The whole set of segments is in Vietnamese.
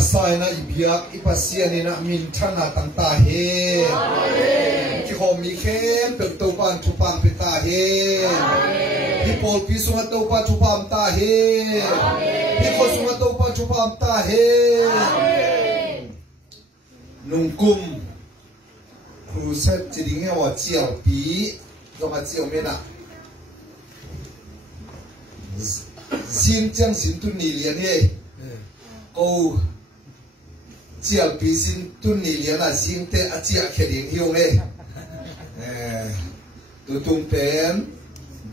sai na ibiak ipasian ina min thana tanta he ki homi khem pe to pan thu pan pita he people pisunga to pa thu pam ta he people sunga to pa thu pam ta he nungkum cruset chidinge wa chiao pi do ma chiao mena sin chang sin tu ni lian he ô chial pi sin tu ni lian a sin te a chia kheding hiu he tu tung pen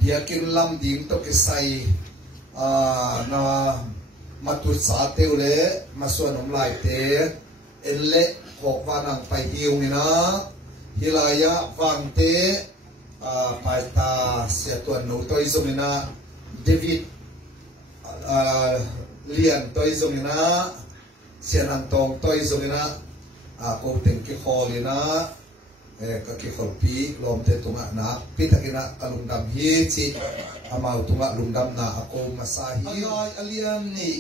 biakin lam ding to ke sai na matur sa te le masuan om lai te en le khok wanang pai hiu ni na hilaya wang te pai ta sia tuan no toi zomina David lian toi zomina sian antong toi zomina ko teng ki kholina ka ki kholpi lom te tunga na pitakina kalungdam hi chi amau tunga lungdam na ako masahi ai alian ni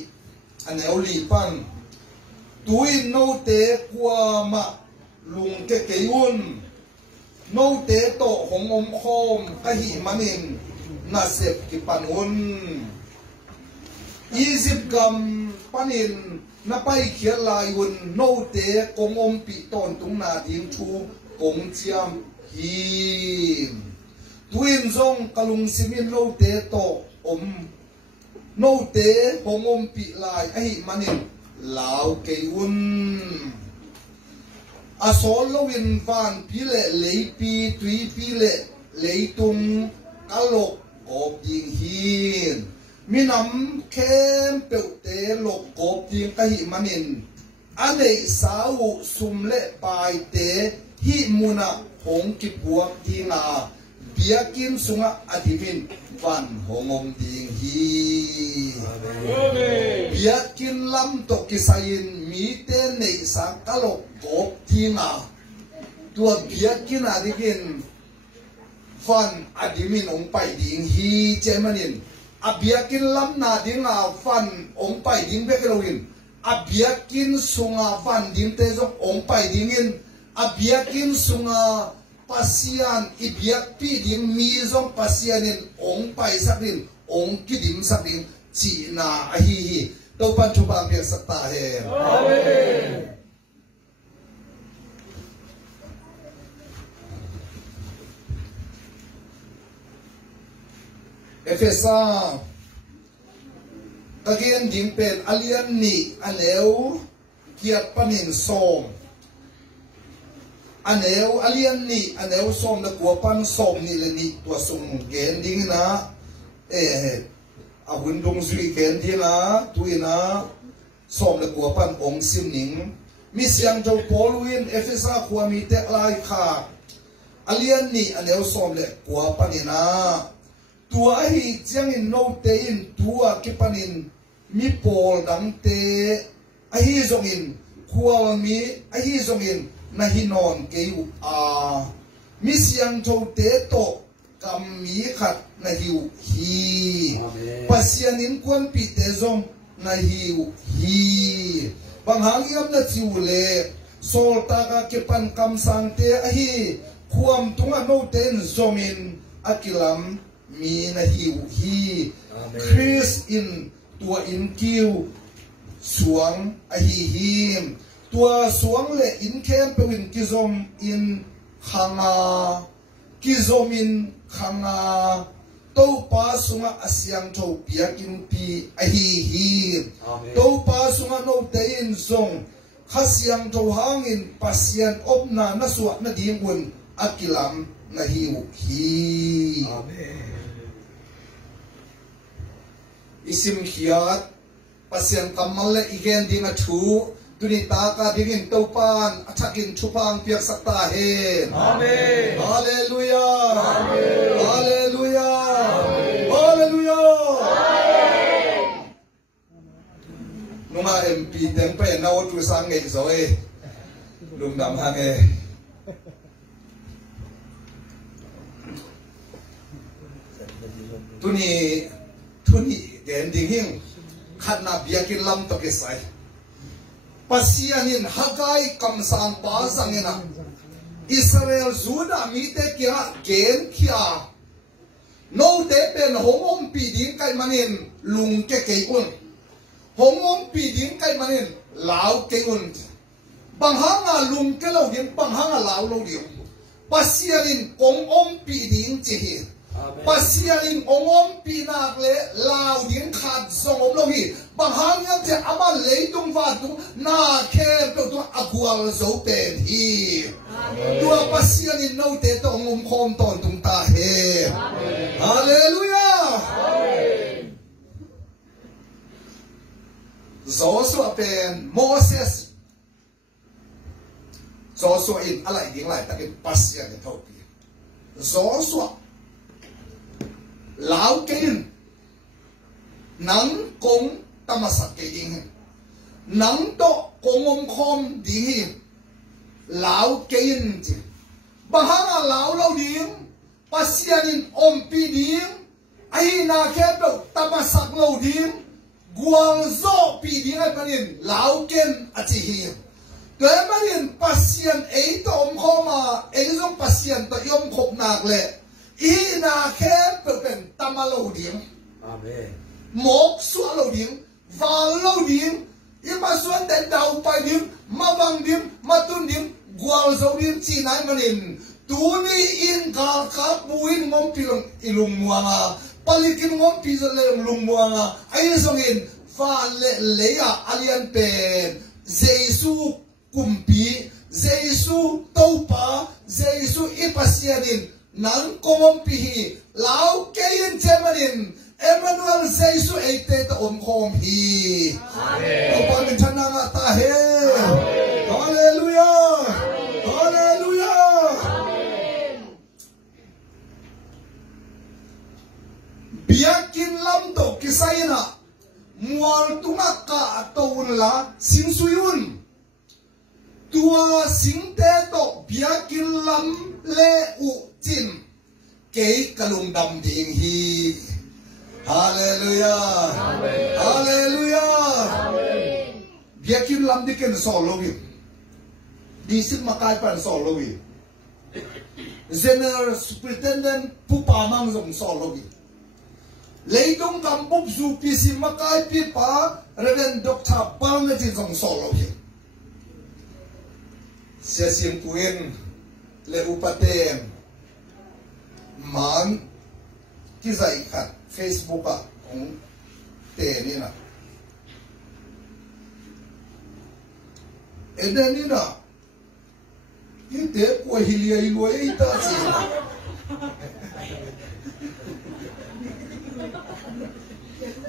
aneuli pan tuin no te kwa ma lung ke keun no te to hong om khom ka hi manin na sep ki panun Egypt gam panin na pai khial lai un no te kong om pi ton tung na ding thu kong chiam hi tuin zong kalung simin no te to om no te kong om pi lai ai manin lao ke un asol lo win van pi le lei pi tui pi le lei tung kalok op ding hin minam kem peute lok kop ting ka hi manin anei sau sumle pai te hi muna hong ki puak tinga biakin sunga adimin van hongom ding hi biakin lam to ki sain mi te nei sa kalok kop tinga tua biakin adikin van adimin ong pai ding hi chemanin abiakin lam na dinga fan ong pai ding be kelowin abiakin sunga fan ding te jok ong pai dingin abiakin sunga pasian ibiak pi ding mi jong pasianin ong pai sakin ong kidim sakin chi na hi hi to pan thu bang pe sakta he amen Efesa again ding pen alian ni aneu kiat panin som aneu alian ni aneu som na kuapan som ni le ni tua sung gen ding na a hundung zui gen ding na tuina som na kuapan ong sim ning mi siang jo polwin Efesa kuami te lai kha alian ni aneu som le kuapanina tua hi chiang in no te in tua kipanin mi pol dang te ahi zong in khual mi ahi zong in na hinon ke u a mi siang tho te to kam mi khat na hiu hi pasian in kwan pi te zong na hiu hi bang hang yam na chiu le sol ta ka kipan kam sang te ahi khuam tunga no ten zong in akilam mi na hiu hi Chris in tua in kiu suang a hi him tua suang le in kem pe win kizom in khanga kizom in khanga to pa sunga asyang tho piakin pi a hi him to pa sunga no te in zong khasyang tho hangin pasian opna na suak na dingun akilam na hiu hi amen isim khiat pasien kamal le igen ding a thu tuni ta ka dingin topan athakin thupang piak sakta he amen hallelujah amen hallelujah amen hallelujah amen nunga mp teng pe na tu sang nge zo e lung dam hang e tuni gen ding hing khat na biakin lam to ke sai pasianin hagai kamsang pa zangena Israel Juda mi te kia gen kia no te pen hongom pi ding kai manin lung ke ke un hongom pi ding kai manin lao ke un bang hanga lung ke lo ding bang hanga lao lo ding pasianin kong om pi ding chi hi pasianin ongom pi nak le lao ding khat zong om lo hi bang hanga te ama le tung va tu na ke tu agwal zo ten hi tua pasianin no te to ngom khom ton tung ta he hallelujah Joshua pen Moses Joshua in alai ding lai takin pasian ni thau pi Joshua lao ken nang kong tamasak ke ing nang to kongom khom ding lao ken ji bahanga lao lo ding pasianin om pi ding ai na ke to tamasak lo ding guang zo pi ding ai panin lao ken achi hi Tuan manin pasian ei to om khoma ei zong pasian to yom khop nak le I na khem pen tamalo ding amen mok su lo ding val lo ding I ma suan den dau pai ding ma wang ding ma tun ding gwal zo ding chi nai manin tu ni in ka ka buin ngom pilong ilung muanga palikin ngom pi zo le lung muanga ai zong in fa le ya alian pen Jesu kumpi Jesu topa Jesu ipasianin nang komom pihi lao kayin chemanin Emmanuel Jesu eite ta kom hi amen opan chana nga ta he hallelujah hallelujah amen biakin lam to kisayna mual tunga ka atun la sinsuyun tua singte to biakin lam le u chin ke kalung dam ding hi hallelujah amen hallelujah amen biakin lam diken so logi disin makai pan so logi general superintendent pupa mang zong so logi leidong kam pup zu pi sim makai pi pa reverend dr pang na jin zong so logi Sesim kuin le upaten man kizai khat Facebook a ong te ni na eden ni na ite ko hilia iloi ita chi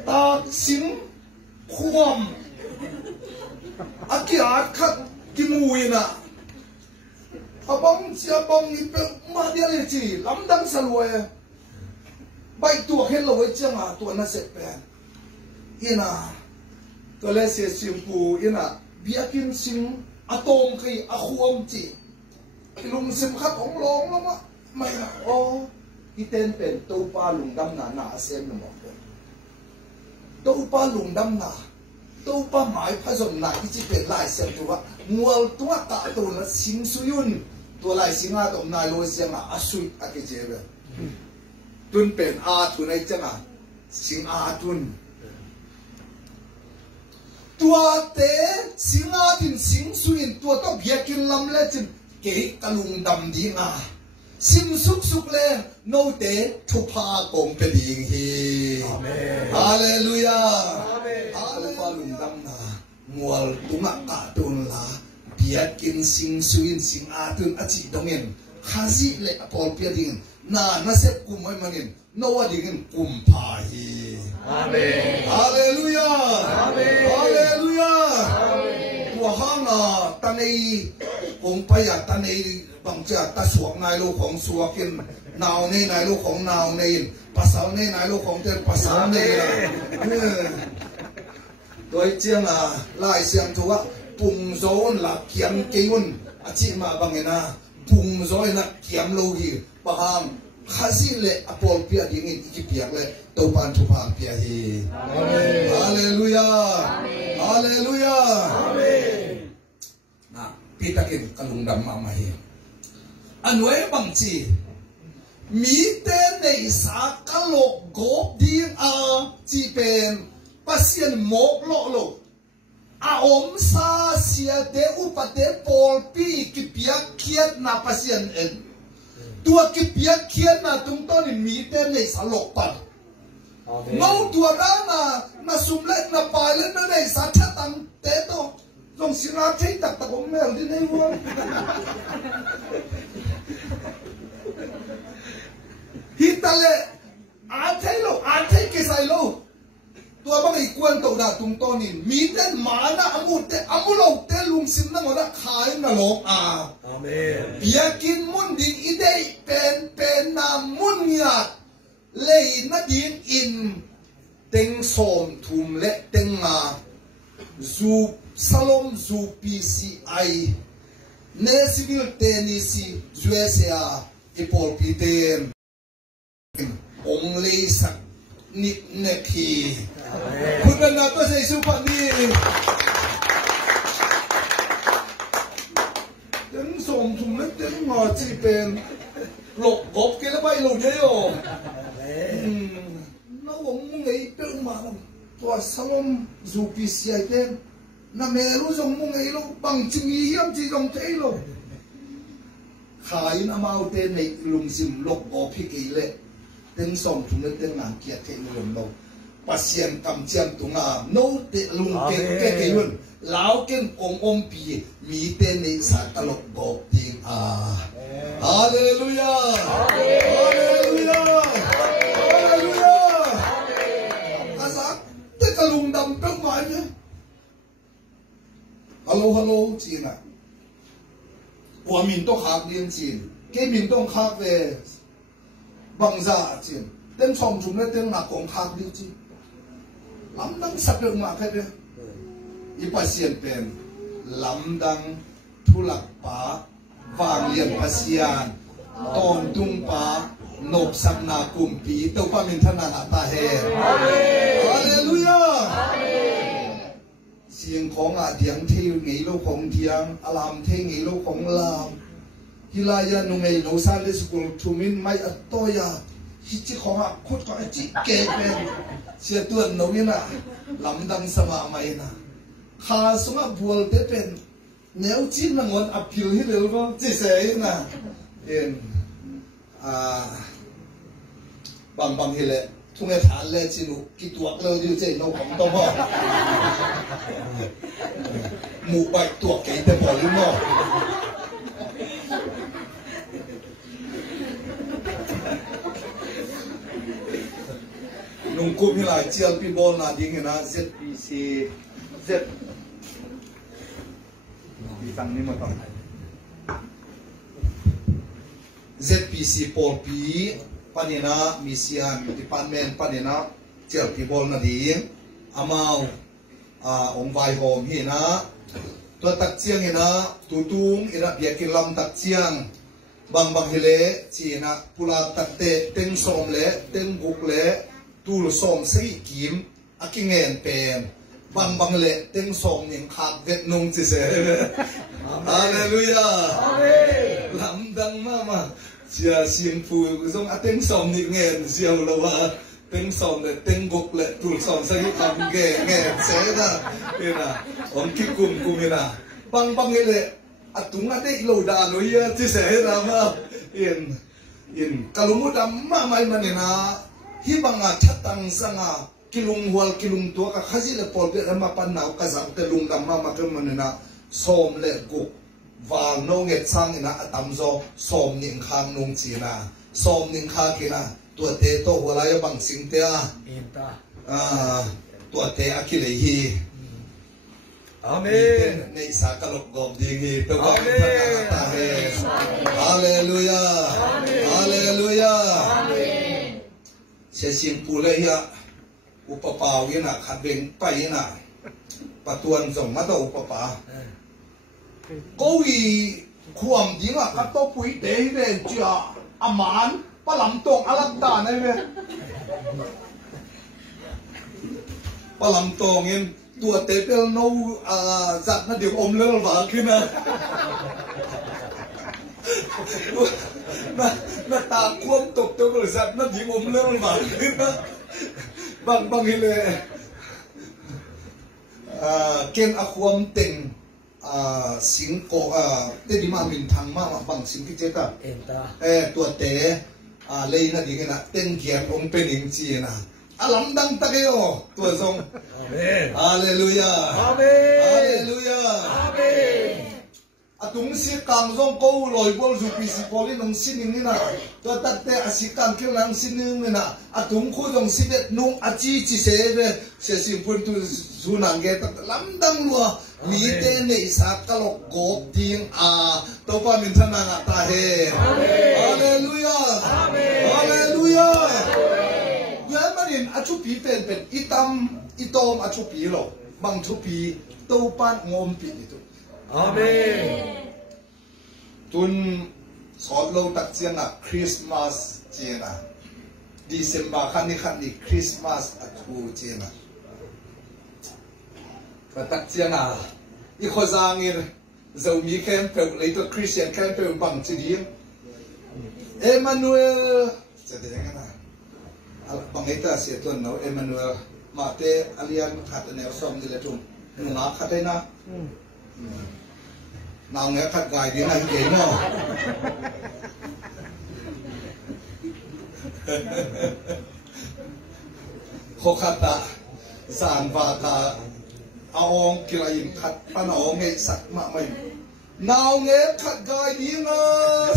ta sim khuam akiat khat kimuina abang siapang ipe madia le chi lamdang salwe bai tu hello we changa tu na se pe ina to le se simpu ina biakin sim atom kai akhuam chi ilung sim khat ong long lama mai na o iten pen to pa lung dam na na sem no mo to pa lung dam na to pa mai phazom na ki chi pe lai sem tu wa mual tu ta to na sim suyunตัวลายสิงาตอมนายโลเซียงอาสุยอากิเจเบตุนเป็นอาทุนไอจังสิงอาทุนตัวเตสิงาตินสิงสุยตัวต้องเบียกินลำเล่จินเกะกะลุงดำดีงาสิมสุกสุกเล่โนเตทุพากงเป็นยิงฮีฮาเลลูยาฮาเลลูยาลุงดำนามัวตุงะกะตุนลาbiakin sing suin sing atun aci dongin khazi le apol piading na nasep kumai manin no wadingin kumpahi amen hallelujah amen hallelujah amen wahanga tanei kumpaya tanei bangja tasuak nai lo khong suakin naw nei nai lo khong naw nei pasal nei nai lo khong ten pasal nei doi chiang lai siang thuwa bùng gió là kiếm cây un à chị mà bằng na bùng gió là kiếm lâu gì bà ham khá gì lệ apol pia đi ngay cái pia lệ tàu pan thu pan pia hi hallelujah hallelujah pitakin kalungdam mamahi anway bang chi mi te nei sa kalok gop ding a chi pen pasien mok lo a om sa sia de upate pol pi ki piak kiat na pasien en tua ki piak kiat na tung ton mi te nei sa lok pa ngau tua da na sumlet na pailen na nei sa chatang te to dong singa thei tak tak om mel di nei wo hitale a thei ke sai lo tua bang ikuan to da tung tonin mi ten mana amulo te lung sim na ngona khai na lo a amen biakin mun ding idei pen na mun ya lei na ding in teng som thum le teng nga zu salom zu PCI ne civil tenisi zuesia ipol piten only sak nit nekiคุณนับก็ใส่สุภาพนี่ถึงส่งถุงนั้นถึงงอจีเป็นหลบกบกันแล้วไปหลบเยอะน้าผมมึงไอ้เติมมาตัวสลมจูปีเสียเป็นน้าแม่รู้ส่งมึงไอ้ลูกบังจึงยี่ยมจีจงเทลูกขายน้ำเอาเต้นในลุงซิมหลบกบพี่กี่เล่ถึงส่งถุงนั้นถึงงานเกียรติเทลุงเรา pasien kam chiam tunga no te lung ke yun lao ken ong om pi mi te nei sa talok go ting a hallelujah hallelujah hallelujah asa te kalung dam pang mai ne hello china wa min to khak dien chin ke min tong khak ve bangza chin tem chom chung ne tem na kong khak di chin lắm đăng sắp được mà cái đấy, ít pasien pen, lắm đăng thu lạc pa, vàng liền pasien, tôn tung pa, nộp sắp na kumpi, tàu pa mình thân là ta hè, hallelujah, xiên khong à tiếng theo nghĩ lô khong tiếng, alam theo nghĩ lô khong làm, hilaya nung ngày nấu sa lên school thumin mai at toya, hít chiếc khong à khốt có cái chiếc kẹp pen. Sia tuan no mina lamdang sama mai na kha sunga bual te pen neu chin na ngon apil hi lel ba chi se na en bam hi le thunge thal le chinu ki tuak lo diu che no khom to ba mu bai tuak ke te bol no nung kum hi lai chial pi bol na ding na ZPC Z di tang ni ma tang ZPC pol pi panina misian department panina chial pi bol na ding amau ong vai hom hi na to tak chiang hi na tutung ira biakin lam tak chiang bang hele china pula tak te teng som le teng buk le tul som sei kim akingen pen bang le teng som ning khak vet nung chi se hallelujah amen lam dang mama sia sim pu zong a teng som ni ngen sia lo wa teng som le teng buk le tul som sei kam ge nge se da ina om ki kum ina bang le atung ate lo da lo ya chi se da ma in kalumu dam ma mai manena hibanga chatang sanga kilung wal kilung to ka khaji le pol be ma pan naw ka zang te lung dam ma ka manena som le gu wal no nge chang ina atam zo som ning khang nung chi na som ning kha ki na to te to wala ya bang sing te a to te a ki le hi amen nei sa ka lok gom ding hi to ba ta he hallelujah hallelujahเสียงปูเลยฮะอุปปาวินะขัดเบงไปนะปะตวนส่งมาต่ออุปปาก็วีความจริงอ่ะก็ต้องปุยเดย์เดย์จ้าอามันปลำตรงอลักตาเนี่ยปลำตรงเงี้ย tua te pel no zat na dim om lel wa kina na ta kuam tok to zat na dim om lel wa kina bang hile ken akwam teng sing ko te di ma min thang ma bang sing ki cheta tua te lei na di na teng kiam om pening chi na alam dang ta kayo tua song amen hallelujah amen hallelujah amen atung si kang song ko loi bol zu pi si poli nong sin ni na tua tat te asikan ke lang sin ni na atung khu dong si det nung achi chi se ve se sim pun tu zu nang ge ta lam dang lua mi te nei sa ka lo ko ting to pa min thana nga ta he hallelujah hallelujah manin achu pi pen itom achu pi lo bang chu pi to pan ngom pi tu amen tun sot lo tak chiang Christmas chena December khani Christmas atu chena tak chiang i khozangir zo mi kem pe le to Christian kem pe bang chi di Emmanuel chete nga bang ita si tuan no Emmanuel mate alian khat ne som di le tum nga khat na nào nghe thật gài đến anh đến nào khó khăn ta giàn và ta ông kia là im khát pan ông nghe sắc mà mày nào nghe thật gài đến à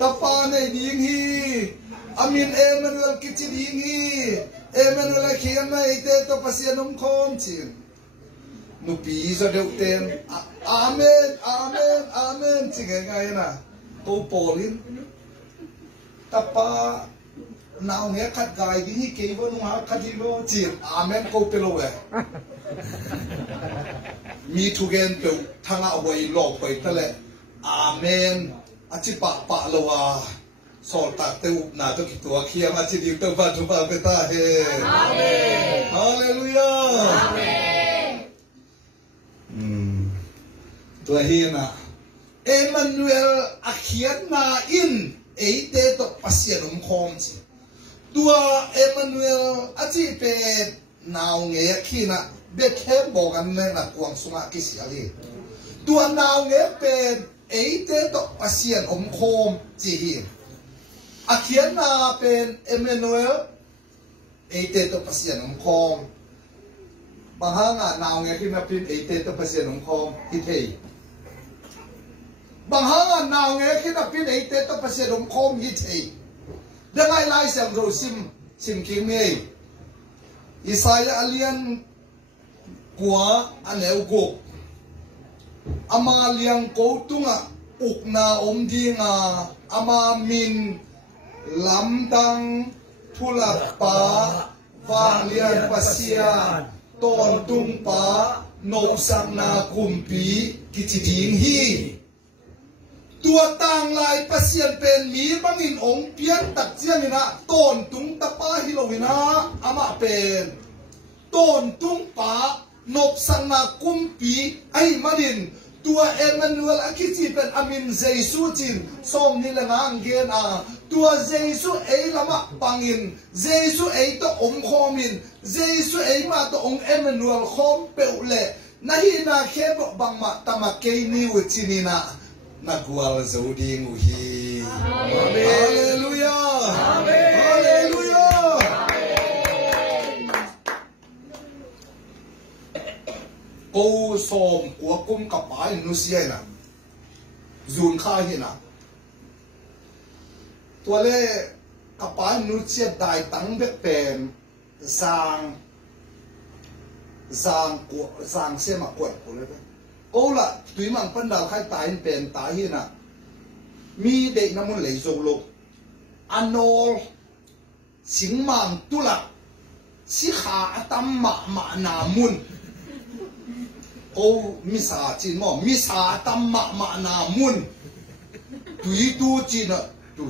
ta pa này đến hi amin Emmanuel kichi đến hi Emmanuel khiêm này te to pasien ông không chịu nu pi zo deu ten amen amen amen chi ngai na to polin tapa naw nge khat gai gi hi ke bo nu ha khati lo chi amen ko pe lo we mi thu gen pe thanga wai lo poi tale amen achi pa lo wa sol ta te up na to ki to khiam achi di to ba thu ba pe ta he amen hallelujah amen tua hi na Emmanuel akhian na in eite to pasien khom chi tua Emmanuel achi pe naw nge khina be khem bogan ne na kwang sunga ki siali tua naw nge pe eite to pasien khom chi hi akhian na pen Emmanuel eite to pasien khom bahanga naw nge khina pin eite to pasien khom hi thei bahanga naw nge khina pin eite to pasien khom hi thei dangai lai sam ro sim king me Isaiah alian kwa aneu go ama liang ko tunga ukna omdinga ama min lamdang thulak pa valian pasian ton tung pa no sang na kumpi kichiding hi tua tang lai pasien pen mi bangin ong pian tak chiang ina ton tung tapa hilowina ama pen ton tung pa nop sang na kumpi ai manin tua Emmanuel akichi pen amin Jesu chin som ni la ngang gen tua Jesu ei lama pangin Jesu ei to om khomin Jesu ei ma to ong Emmanuel khom peule nahi na khebo bang ma tamake ni uchinina nagual zodi nguhi amen hallelujah amen hallelujah cô som của cung cặp bãi nu xia na dùn khai hi na tua le cặp bãi nu chia đại tăng bếp bền sang của sang xem mà quậy của lấy cô là tùy mang phân đào khai tài bền tài hi na mi để nam muốn lấy dầu lục anol chính mang tu là si khá tâm mạ namun cô misa chín mò misa tâm mạ namun tùy tu chín à tu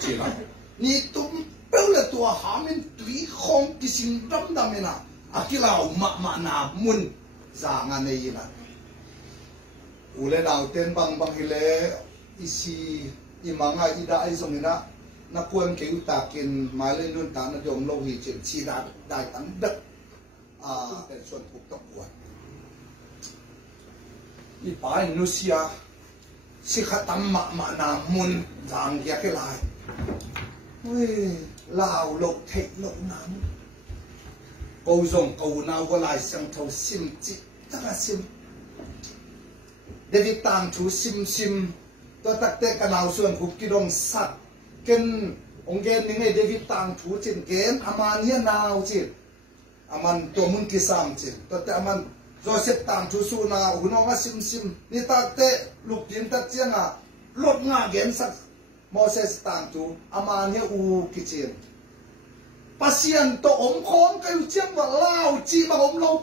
chín à ni tum bêu là tua hamin tùy không cái sinh đâm đâm na akilau ma na mun za nga này na ule nào tên bang hile isi imanga ida ai song na na kuan ke utakin male nun ta na jom lo hi chil chi da dai an dak ten son phuk tok kuan i pa nusia si khatam ma na mun jang ya ke lai ôi lao lộc thịt lộc nám câu rồng câu nào có lại sang thầu sim chị chắc là sim để đi tàng chú sim tôi tắc tệ cái nào xuân cục kia đông sắt ken ông gen những ngày để đi tàng chú trên gen aman hiền nào chị aman tôi muốn kia sang chị tôi tệ aman rồi xếp tàng chú su nào nó nga sim đi tắc tệ lục tiền tắc chiang à lột ngã gen sắc Moses tang tu amanya u kitchen pasien to khom kai chiang wa lao chi ma lo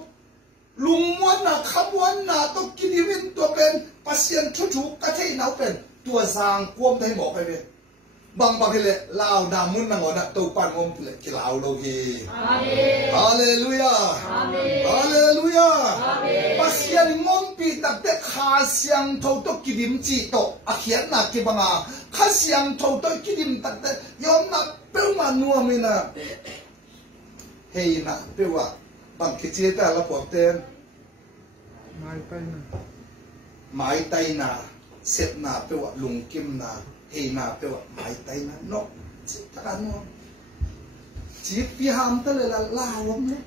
lung mon na khamwan na to kidimin to pen pasien thu ka thei nau pen tua sang kuom thai mo kai be bang le lao na mun na ngona to pan ngom le ki lao lo hi amen hallelujah amen hallelujah amen pasien ngom pi tak te kha siang tho to kidim chi to a khian na ki banga kha siang tho to kidim tak te yom na pe ma nuo mi na hei na pe wa bang ki che ta la po ten mai tai na set na pe wa lung kim na hei na pe wa mai tai na no chi ta no chi pi ham ta le la lawam ne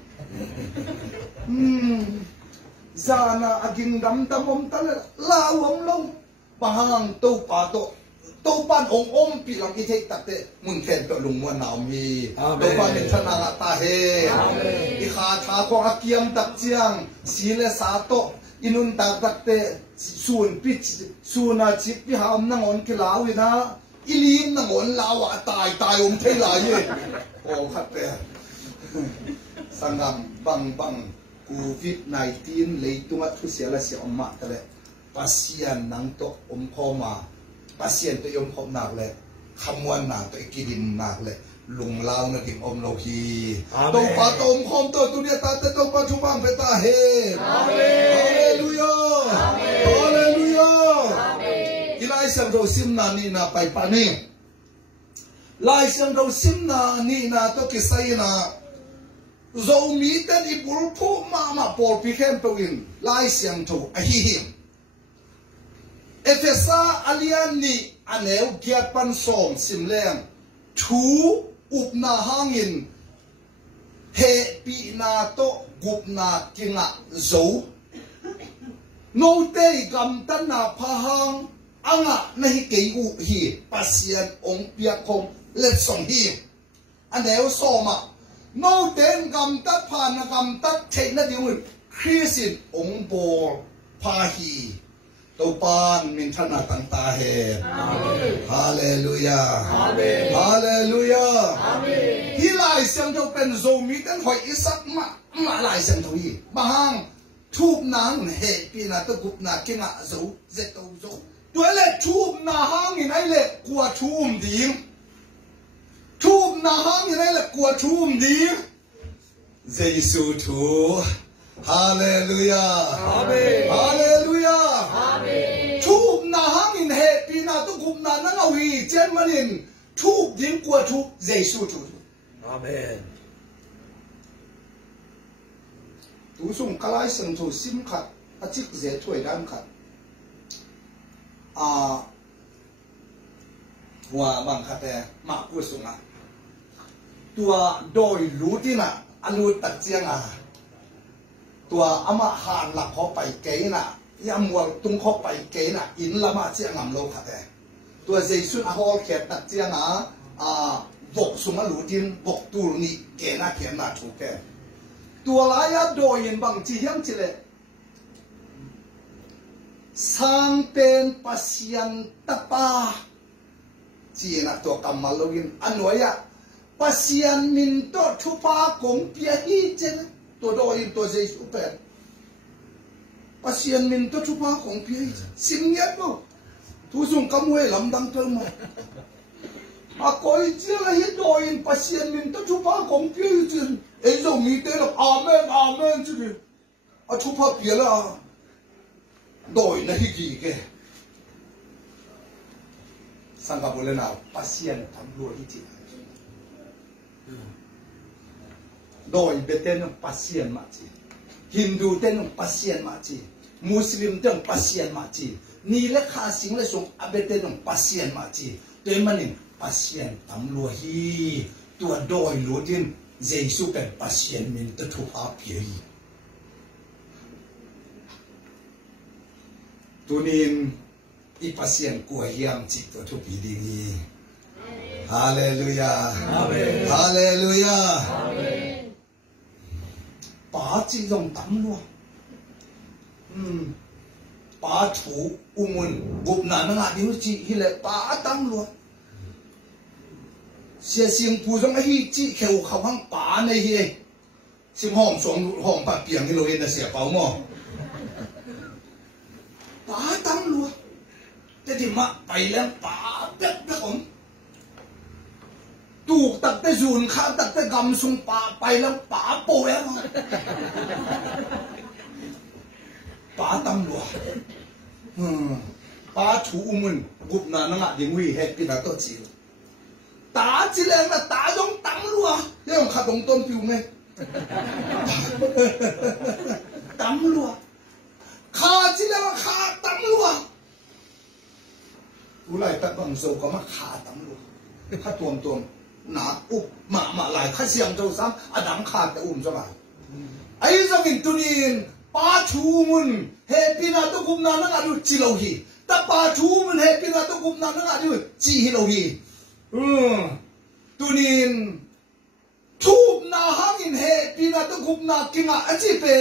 zana aging dam om ta le lawam lo bahang to pa to pan om pi lam i thei tak te mun khen to lung mo naw mi to pan min thana la ta he i kha tha ko akiam tak chiang si le sa to inun tak te sun pi suna chi pi ham na ngon ki lawi na ilim na ngon lawa tai thei la ye o khat te sangam bang COVID-19 leitunga thu sia la sia omma tale pasian nang to khoma pasien to yom khom nak le khamwan na to ikidim nak le lung lao na king om lo hi to pa to khom to tu ne ta to pa thu bang pe ta he amen hallelujah amen hallelujah amen ilai sam ro sim na ni na pai pa ni lai sam ro sim na ni na to ki sai na zo mi ten i bul phu ma por pi khem to in lai siang tho a hi him Efesa alian ni aneu kiat pan som simleng thu upna hangin he pi na to gupna kinga zo no te gam tan na phahang anga nahi ke u hi pasien ong pia khom let song hi aneu soma no ten gam ta phan na gam ta thei na diu Christian ong bor pha hi to pan min thana tang ta he hallelujah amen hallelujah amen hi lai sang to pen zo mi tan hoi isak ma lai sang to hi bahang thup nang he pi na to gup na kinga zo ze to zo to le thup na hang in ai le kwa thum ding thup na hang in ai le kwa thum ding Jesu thu hallelujah amen hallelujah amen thup na hang in he pi na to gup na na wi chen manin thup ding kwa thup Jesu thu amen tu sung kalai sang thu sim khat a chik je thoi dan khat wa bang khat e ma ku sunga tua doi lutina alu tak chiang tua ama han la kho pai ke na yam wal tung kho pai ke na in lama chiang ngam lo khat e tua Jesu a hol khet tak chiang vok sunga lutin vok tur ni ke na thu ke tua la ya doi in bang chi yang chi le sang pen pasian tapa chi na to kamalogin anoya pasian min to thupa kong pia hi chen to do in to Jesu pen pasian min to thupa kong pia hi sim nyat mo thu sung kam we lam dang tel mo à coi chia là hết đôi pasien mình ta chụp phá công kia chứ ấy rồi mi tên là amen amen chứ gì à chụp phá kia là đôi này gì kì sang gặp boleh nào pasien thầm lùa ít gì đôi bên tên là pasien mà chứ Hindu tên là pasien mà chứ Muslim tên là pasien mà chứ ni là khá sinh là sống bên tên là pasien mà chứ tôi mà nên pasien thầm lùa hi tua đôi lúa tiên Giêsuเป็นpasien mình tự thu áp kia tu nín i pasien của hiam chỉ tự thu bị đi Hallelujah Amen Hallelujah Amen bà chỉ dùng tắm luôn bà chủ umun gục nàn ngã đi chỉ hi lệ bà tắm luôn xe xiên phù trong ấy chỉ kêu khẩu hăng bà này hi xiên hòm xuống hòm bà biển cái lối là xe bảo mò bà tắm luôn thế thì mà bay lên bà biết không tụ tập cái dùn khá tập cái gầm sung bà bay lên bà bổ em bà tắm luôn bà chủ mình gục nàn ngã đi nguy hết cái đó chỉ打起来嘛，打用挡路啊，这样卡东东表咩？挡路啊，卡起来嘛卡挡路啊，古来得bằng sầu có mà卡挡路，卡tuồng tuồng拿mà lại卡香洲山啊挡卡的出来，哎这边突然把出门，happy na都咁难那就知路去，但把出門 happy na都咁難那就知路去。tu nín chụp na hangin he pina tu chụp na kinga achi pe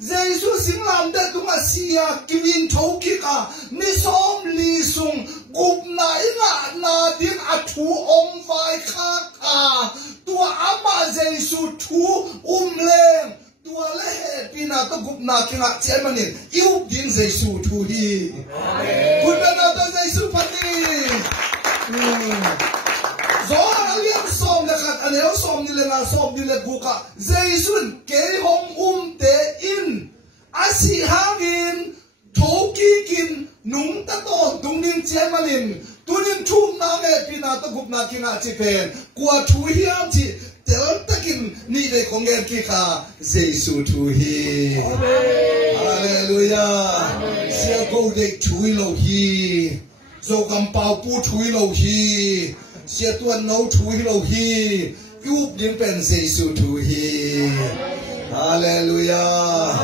Giêsu sinh làm để tu Asia kivin thâu kika ni som li sung chụp na inga na din athu om vai kha tu ama Giêsu thu lên tu le he pina tu chụp na kinga chemanin yêu din Giêsu thu hi amen kunna na Giêsu phati rồi liên xóm là khát anh em xóm đi lên buka Giêsu kế hong tế in asi hangin thâu kin nung ta to tung nin chen manin tunin chum na nge pina ta gup na kinga chi pen kwa thu hiam chi tel takin ni de kong nge ki kha Giêsu thu hi hallelujah sia go de chui lo hi zo kam pau pu chui lo hi xe tuần nấu chui lâu hi giúp những bên Giêsu chui hi hallelujah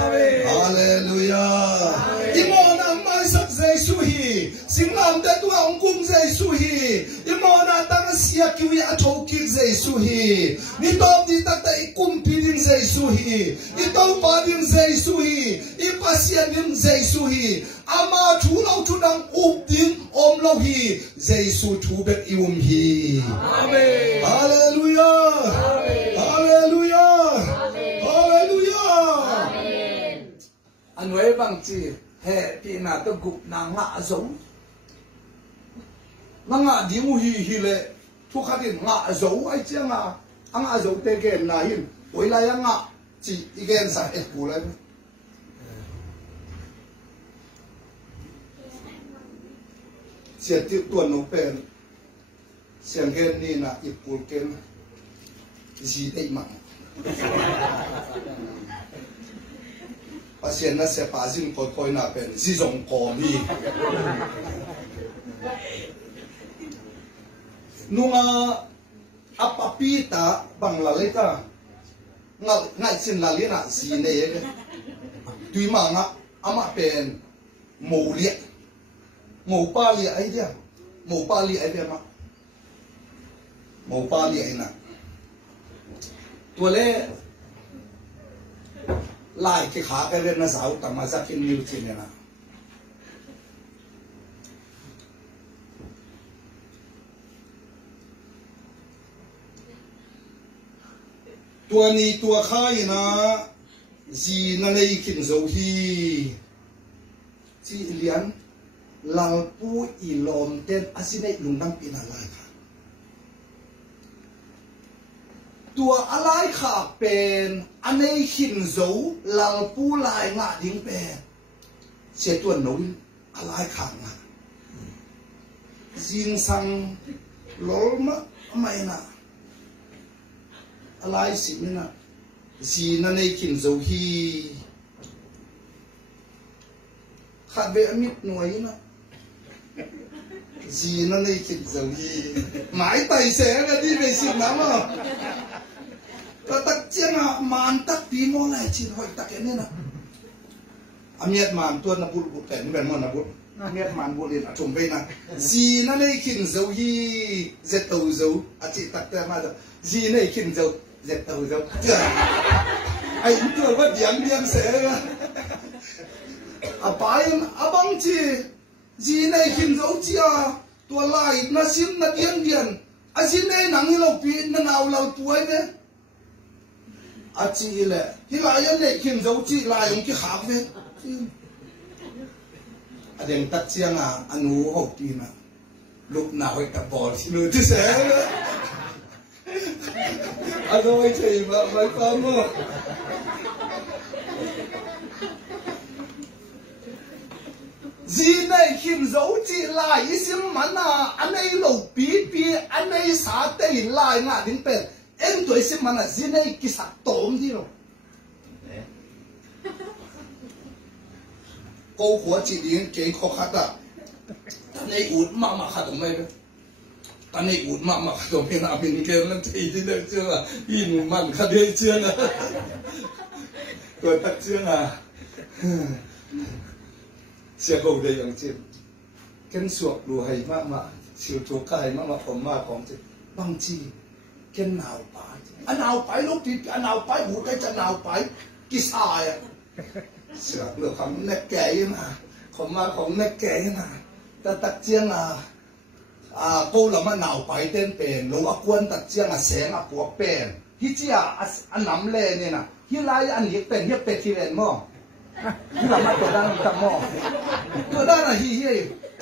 hallelujah imona mai sắc Giêsu hi sinh làm để tu ông cung Giêsu hi imona tăng xia kiwi atho ki Giêsu hi ni tom di ta tai kum pidin Giêsu hi ni tom pa din Giêsu hi i pasien din Giêsu hi ama thu lâu thu đăng din om lâu hi Giêsu thu bet ium hi amen hallelujah hallelujah hallelujah amen anh nói bằng chi hệ thì là tôi gục nàng ngã giống nó ngã đi mu hi lệ thu khát điện ngã giống ai chứ ngã giống tê kèn là hin ôi lại ngã chỉ kèn sai hết cũ lạiเสียที่ตัวหนูเป็นเสียงเกนนี่นะอีปูเกนจีได้มั้งเสียงนั้นเสียป่าซิ่งคอยๆน่ะเป็นจีจงกอมีนุ่งอัปปีตาบังละเลยตาง่ายสิ่งละเลยน่ะจีเนี่ยตุยมังอ่ะอามาเป็นหมูเลี้ยหมูป้าเลี้ยไอ้เดียหมูป้าเลี้ยไอ้เดียมาหมูป้าเลี้ยไอ้น่ะตัวเล่ไล่ที่ขากันเล่นนะสาวแต่มาสักกินนิวจินเนี่ยนะตัวนี้ตัวข้ายนะจีนั่นเลยกินโซฮีจีเลียนเราปูอีลมเต้นอาศิเนลุงนั่งปีนาลายค่ะ tua alai khạc pen anh ấy hình dấu lal pu lại ngã đinh pen sẽ tuần nấu alai khạc ngã riêng sang lol mà mày na alai xịn na gì na này hình dấu hi khát về mít nuôi na gì nó này hình dấu hi mãi tài xế là đi về xịn lắm à ta tắc chiang à màn tắc tí mò này chỉ hỏi tắc cái này nè miệt màn tuần là bút bút tẻn về mòn là bút miệt màn bút liền trồng về nè gì nó này hình dấu hi dệt tàu dấu chị tắc cái mà gì này hình dấu dệt tàu dấu chưa anh chưa có điểm điểm sẽ bài băng chi gì này hình dấu chưa tua lại nó xin nó điên điên gì này nắng hi lâu pi nó nào lâu tuổi đấy chị lệ thì lại anh này hình dấu chị lại ông cái khác đấy đừng tắt chiang anh uống hộp pin lúc nào hay tập bò thì lừa chứ sẽ rồi thì mà mấy con mà gì này hình dấu chị lại ý xin mắn anh ấy lâu pi anh ấy xả tay lại ngã đến bên em tuổi xin mắn gì này cái sạc tôm đi rồi câu của chị điên cái khó khăn ta này út mà khát đồng này ta này út mà khát đồng này là mình kêu lên thì được chưa là in mặn khát đây chưa nè tôi tắt chưa sẽ cầu đâyอย่างเช่น cái suộc đồ hay mà chiều chỗ cái màผมมาของchị băng chi cái nào phải anh nào phải lúc thì anh nào phải hụt cái chân nào phải cái sai à sửa được không nét kệ mà không mà không nét kệ mà ta tắt chiang câu là mà nào phải tên bền lúa quân tắt chiang sáng của bền hi chia anh nắm lên nè hi lại anh hiệp bền thì bền mò hi làm màตัวด้านทำมอตัวด้านอะhi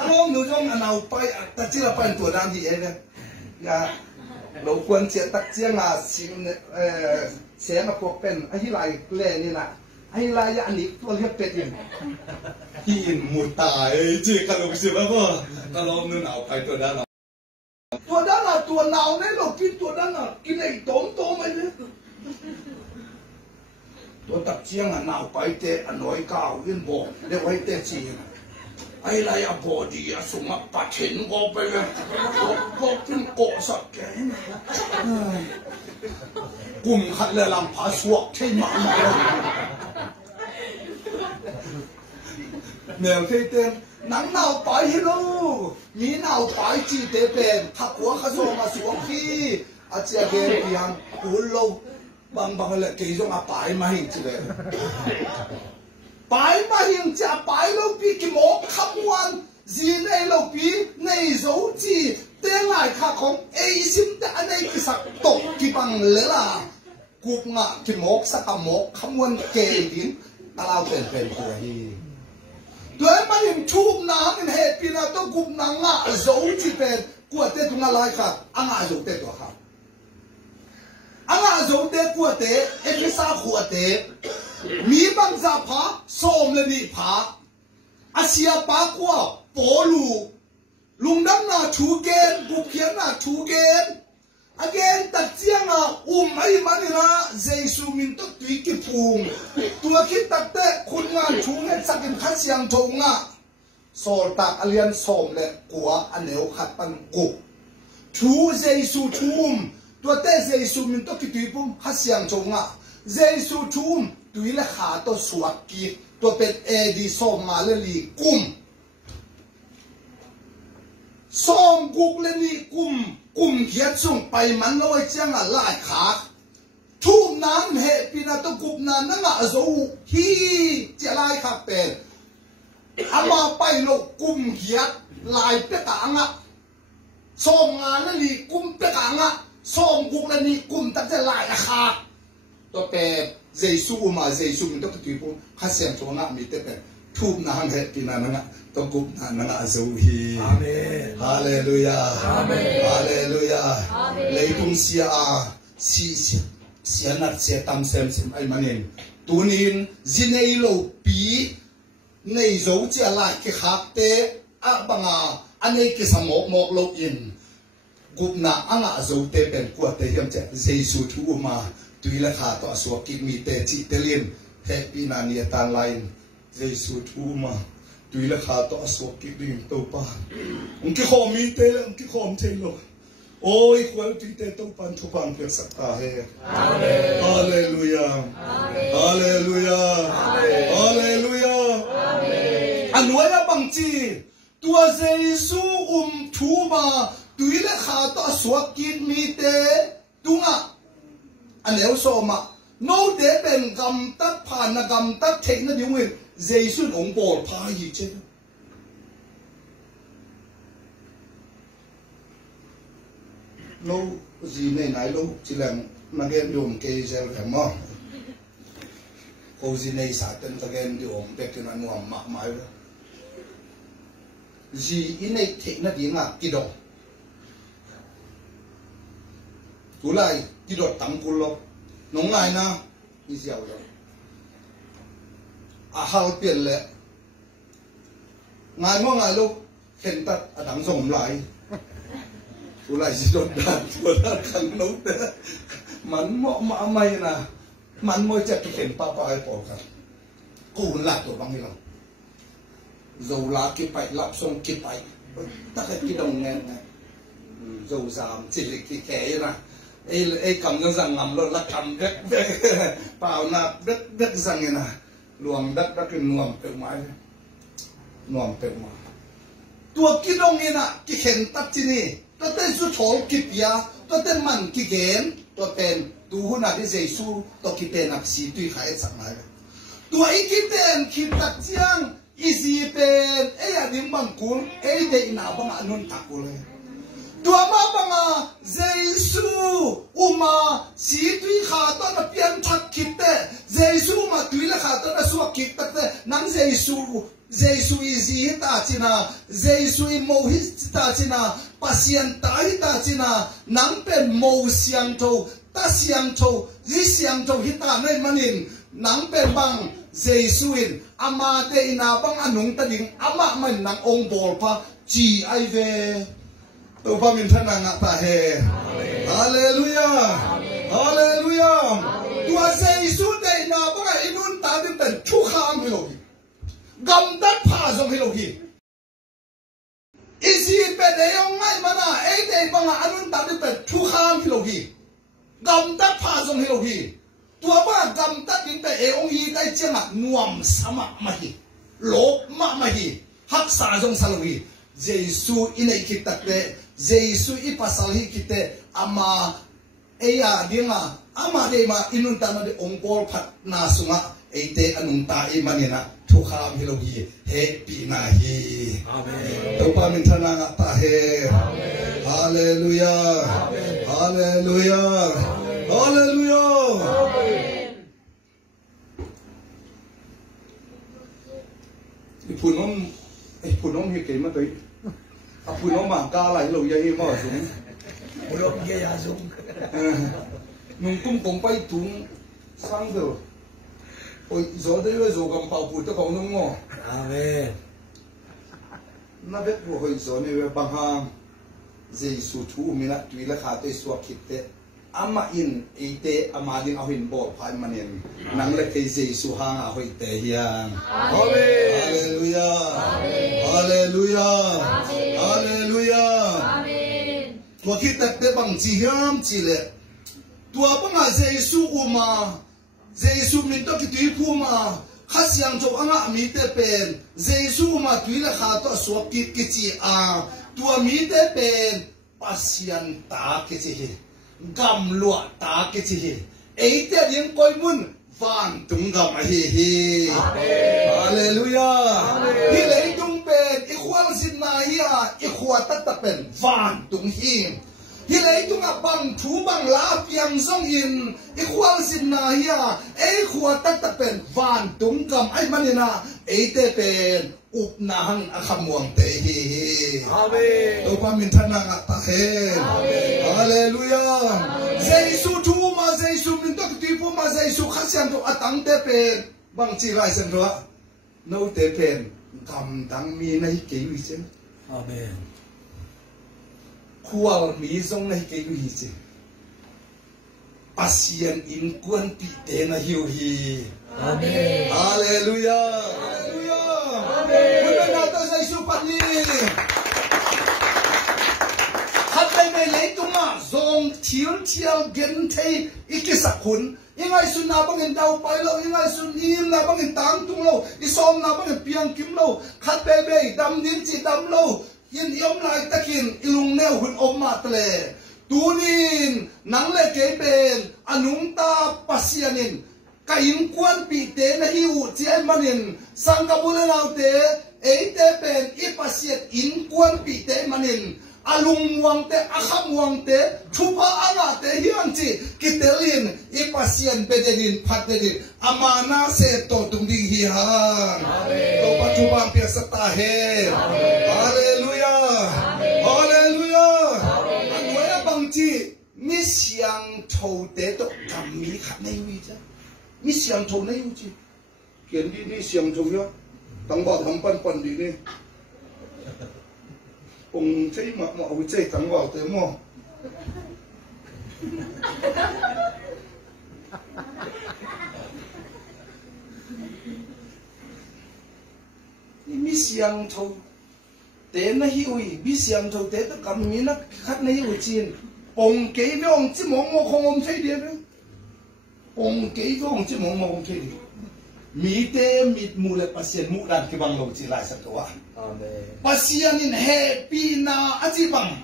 น้องหนูจงอันnào phải tắt chiang làเป็นตัวด้านhiเองนะlúa quân chia tắt chiang sáng của bền hi lại lên nè ai lại anh đi tôi hiệpเป็ดยังหินหมุดตายจีกันลงสิบ้าบ่ก็ลองนึกเอาไปตัวด้านน่ะตัวหนาวเนี่ยเรากินตัวด้านน่ะกินไอ้ต้มไอ้เนี่ยตัวตักเชียงหนาวไปเตะหน่อยก้าวยืนบ่เดี๋ยวไว้เตะจีไอ้ไรบอดีสมปัดเห็นก็ไปเลยก็ขึ้นเกาะสักแก่กลุ่มขัดเลยลำผาสวกใช่ไหมแนวที่เต้นหนังหนาวไปฮิโร่มีหนาวไปจีเตเป็นถ้าหัวขสมาสวงขี้อาเจียเกนเพียงอุ่นโลบางเลยกี่จงไปมาหิงจีเลยไปมาหิงจะไปโลปีกี่โมงคำวันจีในโลปีในโซจีเต้นหลายข้าของเอซิมแต่อันนี้กี่สักตกกี่บังเลยล่ะกูงะกี่โมงสักโมงคำวันเกดินตาเราเป็นตัวฮีด้วยมันยังชูบน้ำมันเหตุปีน่ะต้องกุมนางอ่ะโจจีเป็นกวดเตะตรงอะไรครับอ่างโจเตะตัวครับอ่างโจเตะกวดเตะเอฟซ่าขวดเตะมีบางจับผาส้มเลยนี่ผาอาเซียปากว่าปอลูลุงดังน่ะชูเกนบุกเขียนน่ะชูเกนagain ตัดเจียงไอ้มันนี่นะเจสุมินตุตุยกิพุงตัวคิดตัดเตะคุณงานชูเงินสักขัดเสียงทงโซตักอเลียนส้มเลยกัวอันเหนียวขัดปันกุชูเจสุชูมตัวเตะเจสุมินตุกิตุยปุ่มขัดเสียงทงเจสุชูมตุยละขาตัวสวดกีตัวเป็นเอดีส้มมาเลยลีกุมส้มกุกเลยลีกุมเขียนส่งไปมันน้อยเจียงหลายขาทุ่มน้ำเหตุปีนาตกุบน้ำนั่งโซฮีจะลายขับเป็นอามาไปโลกกุมเขียดลายเปตางส่งงานนั่นนี่กุมเปตางส่งกุกนั่นนี่กุมตั้งแต่ลายขาตัวเป็นเจสุมาเจสุมันต้องตีปุ่มข้าเสียงโจงมีแต่เป็นทุ่มน้ำเหตุปีนานั่งต้องกุบนั่งโซฮีอาเมนฮาเลลูยาอาเมนฮาเลลูยาเลยทุ่งเสีย sianat se tam sem ai manin tunin zinei lo pi nei zo chia lai ki khak te a banga anei ki samok mok lo in gupna anga zo te pen kwa te yam che jesu thu ma tuila kha to aswa ki mi te chi te lin happy na ni tan line jesu thu ma tuila kha to aswa ki rim to pa ki khom mi te ki khom che lo ôi quên tuy tê tô pan thu pan việc sắc ta he hallelujah hallelujah hallelujah anh nói là bằng chi tua Giêsu thu mà tuy là khá ta suốt kín mi tê đúng à anh nếu so mà nô để bên gầm tắt pan là gầm tắt thế nó điều nguyên Giêsu ông bỏ phá gì chứ lâu gì này nãy lâu chỉ là mà cái dùng cái gel phải mò, cô gì này xả tên cái dùng cái cái nó nuông mạ mãi đó, gì in này thì nó đi ngã kí đồ, cú lại kí đồ tăng cú lô, nông ngài na, đi giàu rồi, hao tiền lệ, ngài mua ngài lúc khen tắt đắng rồng lại. Cú lại chỉ đột đạn khăn nấu thế mắn mọ mạ mày nà mắn môi chặt cái khen papa hay bỏ cả cú lại tổ băng như nào dầu lá kịp bạch lạp xong kịp bạch tất cả cái đồng nghe này dầu giảm chỉ là cái kẻ nà ấy cầm nó rằng ngầm rồi là cầm đất bảo nà đất rằng như nà luồng đất cái luồng tự mãi luồng tự mãi tua cái đồng như nà cái khen tắt chi nèตัวเต้นสุดโถกิบยาตัวเต้นมันกิเกนตัวเป็นตัวหุ่นอะไรเจสูตัวกิเป็นนักสีตุยขายสักหน่อยตัวอีกิเป็นคิดตัดเจียงอีสีเป็นเอ้ยดิ้งบังกุลเอ้ยเด็กหน้าบังอนุนตักกุลเลยตัวมาบังเจสูมาสีตุยขาตัวนับเปลี่ยนทักคิดแต่เจสูมาตุยละขาตัวนับสวกคิดตัดแต่นั่งเจสูizi ta china Jesu mo hi ta china pasien ta hi ta china nang pen mo siang tho ta siang tho ri siang tho hi ta nei manin nang pen bang Jesu in ama te ina bang anung ta ding ama man nang ong bol pa chi ai ve to pa min thana nga ta he hallelujah hallelujah tua Jesu te ina bang inun ta ding pen thu kham hi lo gam đất phá giống hiểu gì, ý bên đấy ông ngay mà na, ấy đây bằng là anh ta đi bên thu kham hiểu gì, gam đất phá giống hiểu gì, tua ba gam đất đến bên ông y đây chưa mà nuông sama mà gì, lốp mà gì, hắc sa giống sao gì, Giêsu in ấy kít tắc đấy, Giêsu in pasal hi kít đấy, ama ấy à đi mà, ama đây mà inun ta mà đi ông Paul phát na sunga, ấy đây anh ta ấy mà nè thu kham hi lo hi happy na hi amen to pa min thana nga ta he hallelujah hallelujah hallelujah amen ipunom hi ke ma toi apunom ma ka lai lo ya hi ma sung urom ge ya sung nung kum kong pai tung sang do ôi gió đấy là gió cầm phao phụt cho con đúng không? Amen. Nó biết của hồi gió này bằng hàng, Giêsu thu mình là tùy là khá tới suy kít thế, ama in ite ama din ahin bol phai manen, nang là cái Giêsu hàng à hồi tệ hiền. Hallelujah. Hallelujah. Hallelujah. Amen. Tua kít tết tế bằng chỉ hiếm chỉ lệ, tua bằng à Giêsu uma Giêsu min to ki tui phu ma kha siang cho anga mi te pen Giêsu ma tui la kha to so ki chi a tua mi te pen pasian ta ki chi gam lua ta ki chi ei te ding koi mun van tung gam hi hi hallelujah hi lei tung pen i khwal sin na hi a i khwa ta pen van tung hi hi lấy chúng ta bằng thú bằng lá piang song in i khoang xin na hiya ei khua tak tak pen van tung kam ai manina ei te pen up na hang akhamuang te hi amen to pa min thana nga ta he hallelujah Giêsu thu dây su mình tóc tùy phụ mà dây su khát xem thuộc tăng tế bền bằng chỉ lại xem thôi nấu tế bền cầm tăng mi này kỹ gì chứ Amen. khual mi giống này kỹ gì chứ pasien in quan bị tế na hiu hi Amen. Hallelujah Hallelujah Amen mình nào tới dây su bắt đi khát đây này lấy tung mà dòng thiếu chiang gen thay ít cái sắc hun ingai sun na bangin dau pai lo ingai sun im na bangin tang tung lo isom na bangin piang kim lo khat be be dam din chi dam lo yin yom lai takin ilung neu hun om ma tle tunin nang le ke ben anung ta pasianin ka in kwan pi te na hiu chian manin sangabule nau te eite ben I pasiat in kwan pi te manin alung wang te akham wang te chupa anga te hian chi kitelin I pasien bedenin phatenin amana se to tung ding hi han to pa chupa pia sata he hallelujah hallelujah anoya bang chi mi siang thou te to kam mi khat nei wi cha mi siang thou nei wi chi kian di ni siang thou yo tang ba tham pan di ni ông chơi mà ông chơi thằng vào tới mò mi siang thâu té nó hiu mi siang thâu té tất cả mi nó khát nó hiu chiên ông kế với ông chỉ mong mong không ông chơi đi đấy ông kế với ông chỉ mong mong không chơi đi mi te mit mu le pasien mu dan ki bang lo chi lai sa to Amen. pasien in happy na aji bang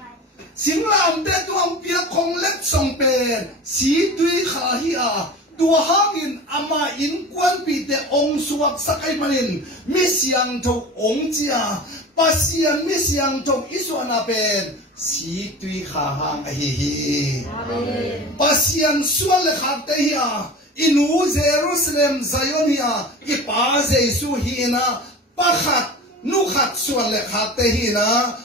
singlam te tuang pia khong let song pen si tui kha hi a tua hangin ama in kwan pi te ong suak sakai manin mi siang tho ong chia pasien mi siang tho iswana pen si tui kha hang a hi hi amen pasien sual le kha te hi a inu Jerusalem Zion ya ipa Jesu hina pakhat nukhat suan le khate hina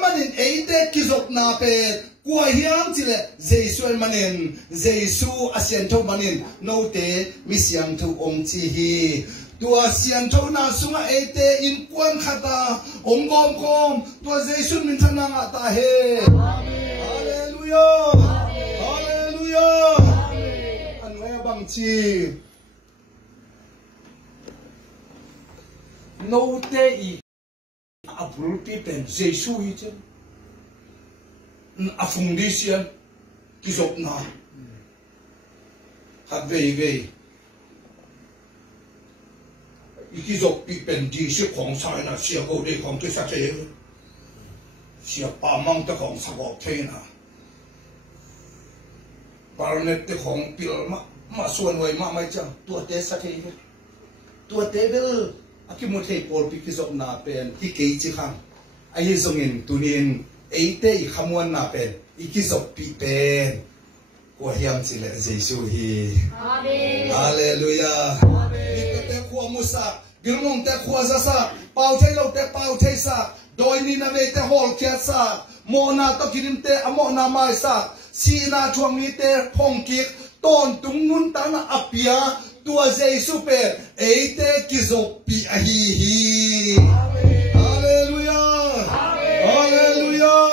manin eite kizok na pe kwa hiam chile Jesu manin Jesu asian tho manin note misiang thu ong chi hi tua sian tho na sunga eite in kwan khata ong gom kom tua Jesu min thana nga ta he hallelujah hallelujah bang chi no te I apul pi pen Jesu hi chen a phung di sian ki zop na hat vei vei I ki zop pi pen di si khong sai na sia ko de khong te sa te sia pa mang ta khong sa go the na parnet te khong pil ma suan wai ma mai cha tua te sa thei tua te bel akimu thei pol pi ki zop na pen ki ke chi khang ai zongin tunin eite I khamuan na pen I ki zop pi pen ko hiam chi le Jesu hi amen hallelujah amen te khu musa bilmong te khu za sa pau thei lo te pau thei sa doi ni na me te hol kya sa mo na to kirim te amo na mai sa si na chuang ni te phong kik ton tung nun ta na apia tua Jesu pe eite kizo pi a hi hi hallelujah hallelujah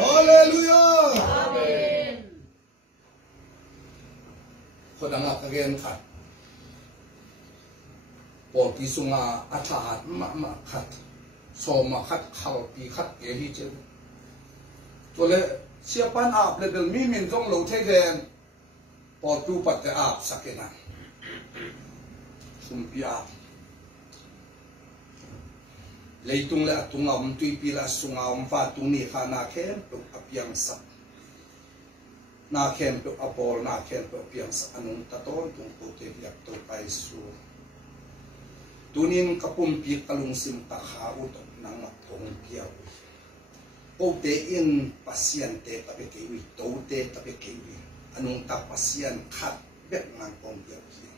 hallelujah amen khodang ak again khat por pi sunga athat ma khat so ma khat khal pi khat e hi che to le siapan ap le bel mi min tong lo the gen por tu pat te ap sakena sumpia leitung le atunga tui pila sunga fa tu ni khana khem to apiang sak na khem to apol na khem to apiang sak anung taton tung to te yak to kai su tunin kapum pi kalung sim ta kha u to nang ma thong piao o te in pasyente tabe ke wi to te tabe ke wi anung ta pasien khat bet ngang pom piao ki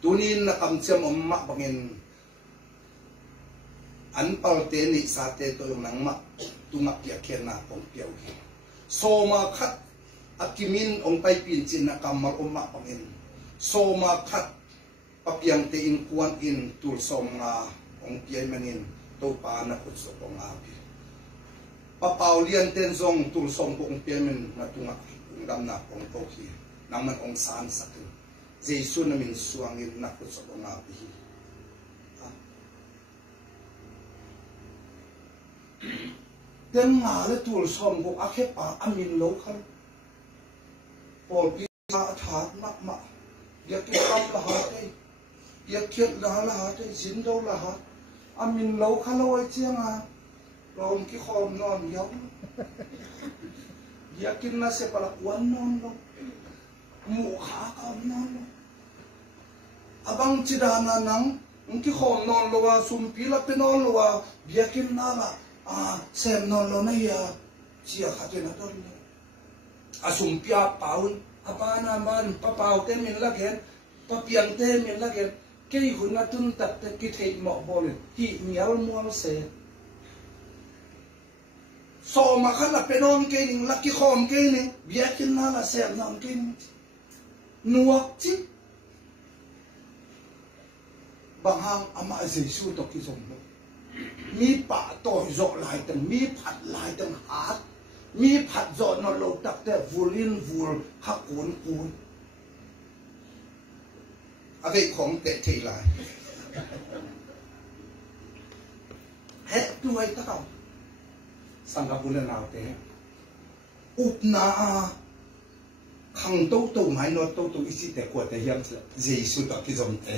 tunin na kam chem ma bangin an pal te ni sa te to nang ma tunga pia khen na pom piao ki so ma khat akimin ong pai pin chin na kamal umma pangin soma khat papiang te in kuan in tul som nga ong piai manin to pa na kut so ong abi papaulian ten zong tul som ong piai men na tunga ong dam na ong to hi naman ong san sakin Jesu na min suangin na kut so ong abi ten nga le tul som ong akhe pa amin lo khan Paul pi ma that ma ya ki kam la ha te ya kiet la te sin do la ha amin lo kha lo ai chiang a rom ki khom non yo ya kin na se pala kwan non lo mu kha kam non lo abang chidana nang ki khom non lo wa sum pi la pe non lo wa ya kin na la sem non lo na ya chia kha te na do asumpia paun apa naman papau te min lagen papiang te min lagen kei huna tun tat te ki thei mo bol hi mial mual se so ma khala penon ke ning laki khom ke ni biakin na la se nam ke ni nuak chi banghang ama Jesu to ki som mi pa to zo lai tang mi phat lai tang hat mi phat zo no lo tak te vulin vul kha kun kun ave khom te thei lai he tu ai ta ka sangka bulan nào te up na khang to to mai no to isi te ko te hiam Jesu to ki zom te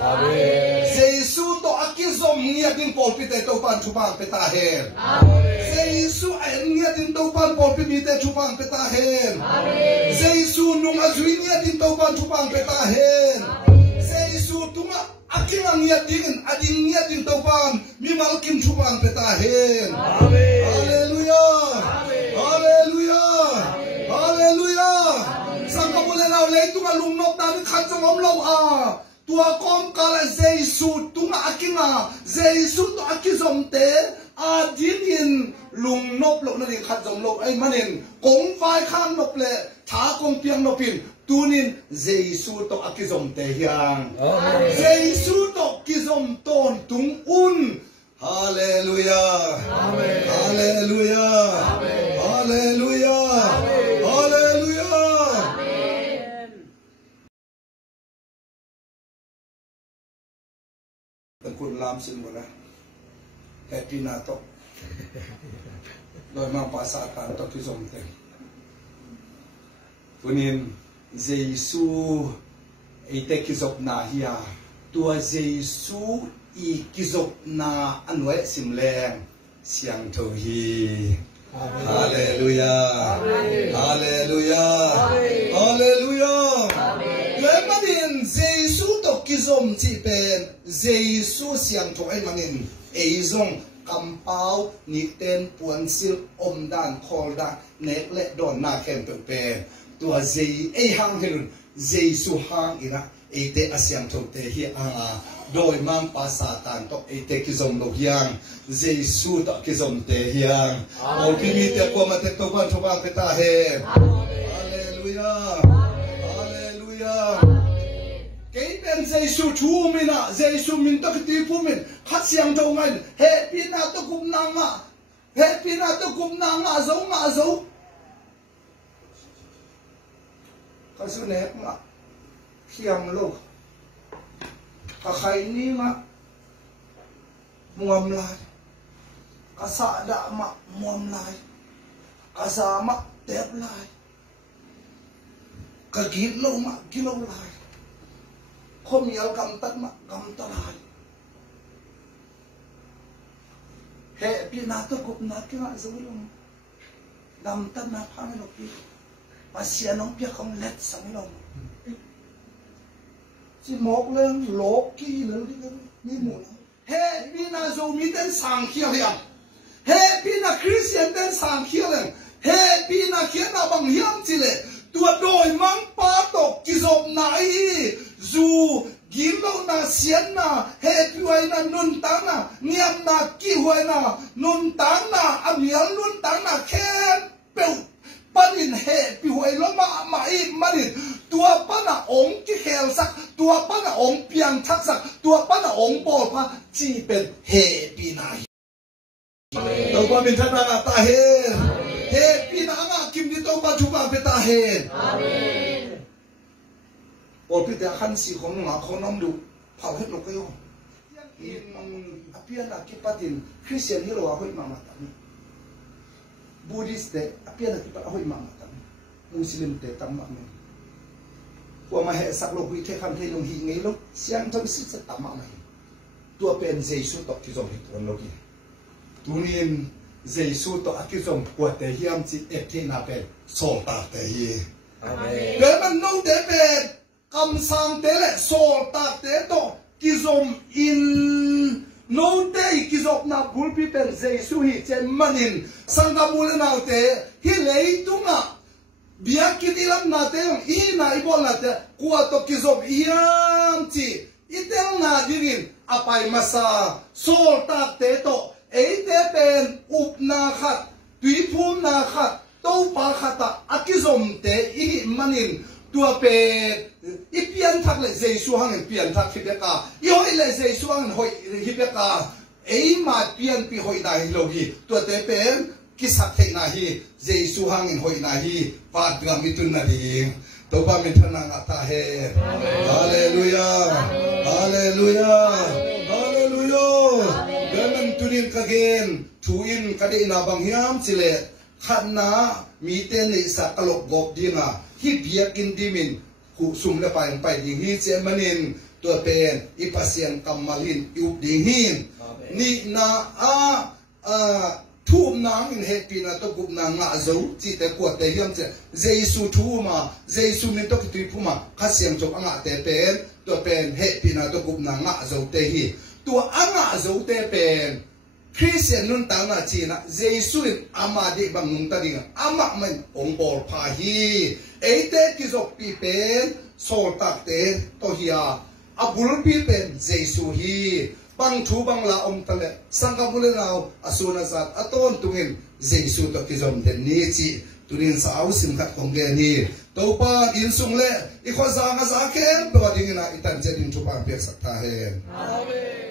amen Jesu to akizom ngia din pol pi te to pan chu pan pe ta hen amen Jesu ai ngia din to pan pol pi mi te chu pan pe ta hen amen Jesu nung azui ngia din to pan chu pan pe ta hen amen Jesu tunga akinga ngia din ading ngia din to pan mi mal kim chu pan pe ta hen amen hallelujah hallelujah hallelujah sang ka mule nào lấy tunga lung nok ta khát trong ôm lâu tua com cả là Jesu tunga akinga Jesu to akizom te din in lung nop lo na ring khát trong lâu ai manin kong vai khang nop le tha kong piang nopin tunin Jesu to akizom te hiang Jesu to kizom ton tung un hallelujah amen hallelujah amen hallelujah hallelujahคุณลามสินหมดนะแฮปปี้นาโตโดยมาภาษาการตที่สมเต็มทุนินเยซูไอเตกิจบนาฮิยาตัวเยซูอีกิจบนาอันไว้สิมแรงเสียงทวีฮาเลลูยาฮาเลลูยาฮาเลลูยาเลยมาดินเยซูตกกิจมจีเป็นเยซูเสียงถอยมาดินเอซงกำเป้านิเตนปวนซิลอมด่านคอลด่านเน็กและดอนนาแคนเป็นตัวเยไอหางเห็นเยซูหางอีนะไอเตอเสียงถอยเตฮีโดยมังภาษาต่างตกไอเตกิจมโลกยังเยซูตกกิจมเตฮียังโอพิมิเตกวมาเตตัวบ้านชาวบ้านเปตาเฮฮาเลลูยาฮาเลลูยาเกย์เป็นเยซูชูมินะเยซูมินตกตีผู้มินขัดเสียงเท่าไงเฮปีนาตกุมนางะเฮปีนาตกุมนางะโซงะโซก็สุนัขมาเขียมโลกก็ใครนี่มามัวมลายก็สะดะมามัวมลายก็สามาเต็บลายก็กินโลมากินโลลายคมยาวกำตัดมากำตลายเฮปีนาตกุบนาคิมาซูลงดำตัดนาพังลงปีภาษาน้องเปียของเล็ดสังลงจีหมกเรื่องโลกี้เลยนี่หมดเฮปีนาโซมีเต้นสังเขียวยังเฮปีนาคริสเตียนเต้นสังเขียวยังเฮปีนาเขียนนาบังเฮียมจิเลตัวโดยมังปาตกกิจบไหนจูกิโลนาเสียนนาเฮปีไว้นานุนตังนาเนียมนากิไว้นานุนตังนาอเมียนุนตังนาแค่เปล panin he pi huai loma mai manin tua pana ong ki khel sak tua pana ong piang thak sak tua pana ong bol pha chi pen he pi nai to pa min thana ta he pi na nga kim ni to pa thu ba pe ta he amen ol pi ta khan si khom nga khonom du phau het lo kayo apian akipatin Christian hilo ahoy mama tani Buddhist te apian akipat ahoy mama tani Muslim te tamma me kwa ma he sak lo hui the khan the long hi ngei lo siang thom sit sa tamma mai tua pen Jesu to ki zom hit on lo ki tunin Jesu to akizom kwa te hiam chi epthi na pen sol ta te hi amen de man no de pen kam sang te le sol ta te to kizom in no day kizop na gulpi pen Jesu hi chen manin sangabul na te hi lei tunga biakit ilam na te i na ibol na te kuwa to kizop iam chi itel na dirin apai masa sol tak te to eite pen up na khat tui phum na khat to pa khata akizom te i manin tua pe ipian thak le Jesu hang pian thak hi beka i hoi le Jesu hang hoi hi beka ei ma pian pi hoi na hi logi tua te pen ki sak thei na hi Jesu hang hoi na hi pat ga mitun na ding to ba min thana nga ta he hallelujah hallelujah hallelujah gaman tunin kagen thuin kade na bang hiam chile khanna mi te ni sa kalok gop dinga hi biakin dimin ku sum le pai pai ding hi che manin to pen ipasian kamalin yu ding hin ni na thu nang in happy na to gup na nga zo chi te ko te hiam che Jesu thu ma Jesu min to ki pu ma khasiam chok anga te pen to pen happy na to gup na nga zo te hi to anga zo te pen Christian nun tang na chi na Jesu ama de bang nung ta ding ama man ong bol pha hi eite ki zo pi pen sol tak te to hiya abul pi pen Jesu hi bang thu bang la om tale sangabule nau asuna sat aton tungin Jesu to ki zom den ni chi turin sa au sim khat khong ge ni to pa in sung le i kho za nga za kem to ding na itan je din thu pa pe sak tha he amen